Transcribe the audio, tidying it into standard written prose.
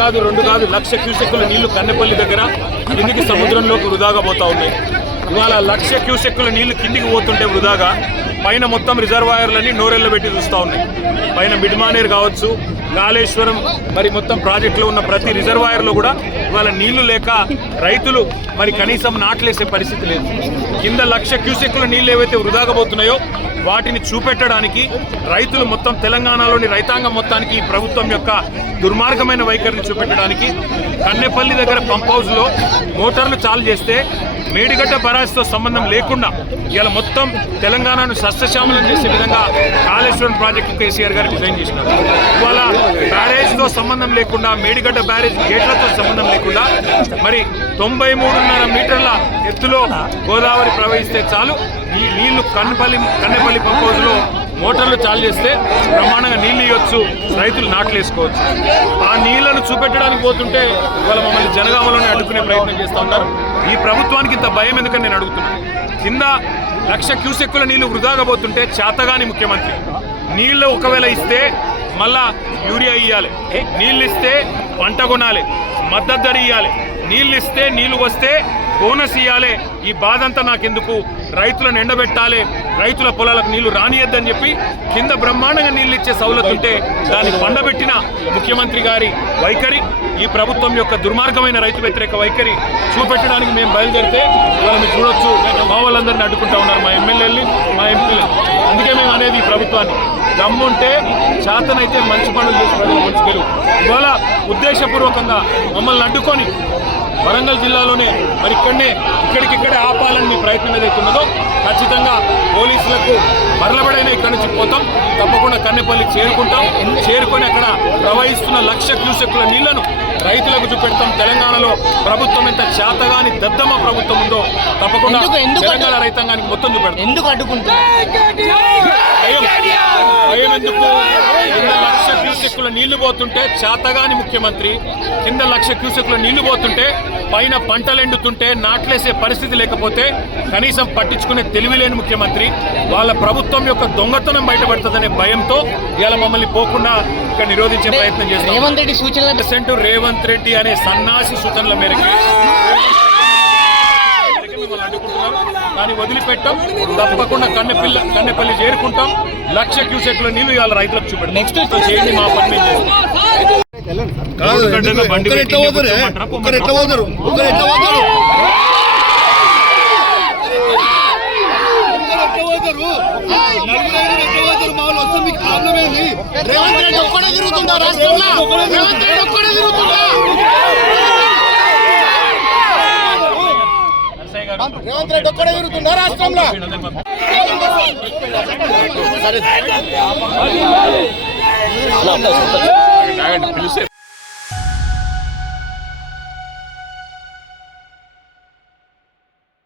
కాదు 2 కాదు 1,00,000 క్యూసెక్కుల నీళ్లు కన్నెపల్లి దగ్గర కిందికి సముద్రంలోకి వృధాగా పోతా ఉన్నాయి. ఇవాళ 1,00,000 క్యూసెక్కుల నీళ్లు కిందికి పోతుంటే వృధాగా పైన మొత్తం రిజర్వాయర్లన్నీ నోరెళ్ళు పెట్టి చూస్తూ ఉన్నాయి. పైన మిడ్మానేర్ కావచ్చు, కాళేశ్వరం, మరి మొత్తం ప్రాజెక్టులో ఉన్న ప్రతి రిజర్వాయర్లో కూడా ఇవాళ నీళ్లు లేక రైతులు మరి కనీసం నాట్లేసే పరిస్థితి లేదు. కింద 1,00,000 క్యూసెక్కుల నీళ్ళు ఏవైతే వృధాగా పోతున్నాయో వాటిని చూపెట్టడానికి రైతులు మొత్తం తెలంగాణలోని రైతాంగం మొత్తానికి ఈ ప్రభుత్వం యొక్క దుర్మార్గమైన వైఖరిని చూపెట్టడానికి కన్నెపల్లి దగ్గర పంప్ హౌస్లో మోటార్లు చాలు చేస్తే మేడిగడ్డ బరాజ్తో సంబంధం లేకుండా ఇవాళ మొత్తం తెలంగాణను సస్యశ్యామలం చేసే విధంగా కాళేశ్వరం ప్రాజెక్టు కేసీఆర్ గారు డిజైన్ చేసినారు. ఇవాళ బ్యారేజ్తో సంబంధం లేకుండా, మేడిగడ్డ బ్యారేజ్ గేట్లతో సంబంధం లేకుండా మరి 93.5 మీటర్ల ఎత్తులో గోదావరి ప్రవహిస్తే చాలు ఈ నీళ్లు కన్నెపల్లి పంప్ హౌస్లో మోటార్లు చాలు చేస్తే బ్రహ్మాండంగా నీళ్ళు ఇవ్వచ్చు, రైతులు నాట్లేసుకోవచ్చు. ఆ నీళ్లను చూపెట్టడానికి పోతుంటే ఇవాళ మమ్మల్ని జనగామలోనే అడ్డుకునే ప్రయత్నం చేస్తూ ఉన్నారు. ఈ ప్రభుత్వానికి ఇంత భయం ఎందుకని నేను అడుగుతున్నాను. కింద 1,00,000 క్యూసెక్కుల నీళ్లు వృధాగా పోతుంటే చేతగాని ముఖ్యమంత్రి నీళ్లు ఒకవేళ ఇస్తే మళ్ళా యూరియా ఇవ్వాలి, నీళ్ళు ఇస్తే పంట కొనాలి, మద్దతు ధర ఇవ్వాలి, నీళ్ళు ఇస్తే నీళ్లు వస్తే బోనస్ ఇవ్వాలి. ఈ బాధ అంతా నాకెందుకు, రైతులను ఎండబెట్టాలి, రైతుల పొలాలకు నీళ్లు రానియద్దని చెప్పి కింద బ్రహ్మాండంగా నీళ్ళు ఇచ్చే సౌలత్ ఉంటే దాన్ని పండబెట్టిన ముఖ్యమంత్రి గారి వైఖరి, ఈ ప్రభుత్వం యొక్క దుర్మార్గమైన రైతు వ్యతిరేక వైఖరి చూపెట్టడానికి మేము బయలుదేరితే ఇవాళ మీరు చూడొచ్చు మా వాళ్ళందరినీ అడ్డుకుంటా ఉన్నారు, మా ఎమ్మెల్యేలని, మా ఎంపీలు. అందుకే మేము అనేది ఈ ప్రభుత్వాన్ని దమ్ముంటే చేతనైతే మంచి పనులు చేసి ప్రజలు ముంచుకెళ్ళు. ఇవాళ ఉద్దేశపూర్వకంగా మమ్మల్ని అడ్డుకొని వరంగల్ జిల్లాలోనే మరి ఇక్కడికిక్కడే ఆపాలని మీ ప్రయత్నం ఏదైతే ఉన్నదో ఖచ్చితంగా పోలీసులకు మరలబడైనా ఇక్కడి నుంచి పోతాం. తప్పకుండా కన్నెపల్లి చేరుకొని అక్కడ ప్రవహిస్తున్న 1,00,000 క్యూసెక్కుల నీళ్లను రైతులకు చూపెడతాం. తెలంగాణలో ప్రభుత్వం ఎంత చేతగాని దద్దమ్మ ప్రభుత్వం ఉందో తప్పకుండా తెలంగాణ రైతాంగానికి మొత్తం చూపెడతాం. ఎందుకు అడ్డుకుంటున్నారు? భయం ఎందుకు? కింద 1,00,000 క్యూసెక్కుల నీళ్లు పోతుంటే చేతగాని ముఖ్యమంత్రి, కింద 1,00,000 క్యూసెక్కుల నీళ్లు పోతుంటే పైన పంటలు ఎండుతుంటే నాట్లేసే పరిస్థితి లేకపోతే కనీసం పట్టించుకునే తెలివిలేని ముఖ్యమంత్రి వాళ్ళ ప్రభుత్వం యొక్క దొంగతనం బయటపడుతుందనే భయంతో ఇలా మమ్మల్ని పోకుండా ఇక్కడ నిరోధించే ప్రయత్నం చేస్తాం. రేవంత్ రెడ్డి సూచనల రేవంత్ రెడ్డి అనే సన్నాసి సూచనల మేరకు దాన్ని వదిలిపెట్టాం. తప్పకుండా కన్నెపల్లి చేరుకుంటాం. 1,00,000 క్యూసెక్కుల నీళ్లు ఇవాళ రైతులకు చూపెడతాం. నెక్స్ట్ చేయండి, మా పని మేము చేస్తాం. రేవంత్ రెడ్డి ఒక్కడే తిరుగుతుందా రాష్ట్రంలో? రేవంత్ రెడ్డి ఒక్కడే తిరుగుతుందా? రేవంత్ రెడ్డి ఒక్కడే తిరుగుతుందా రాష్ట్రంలో? పిలిస్తే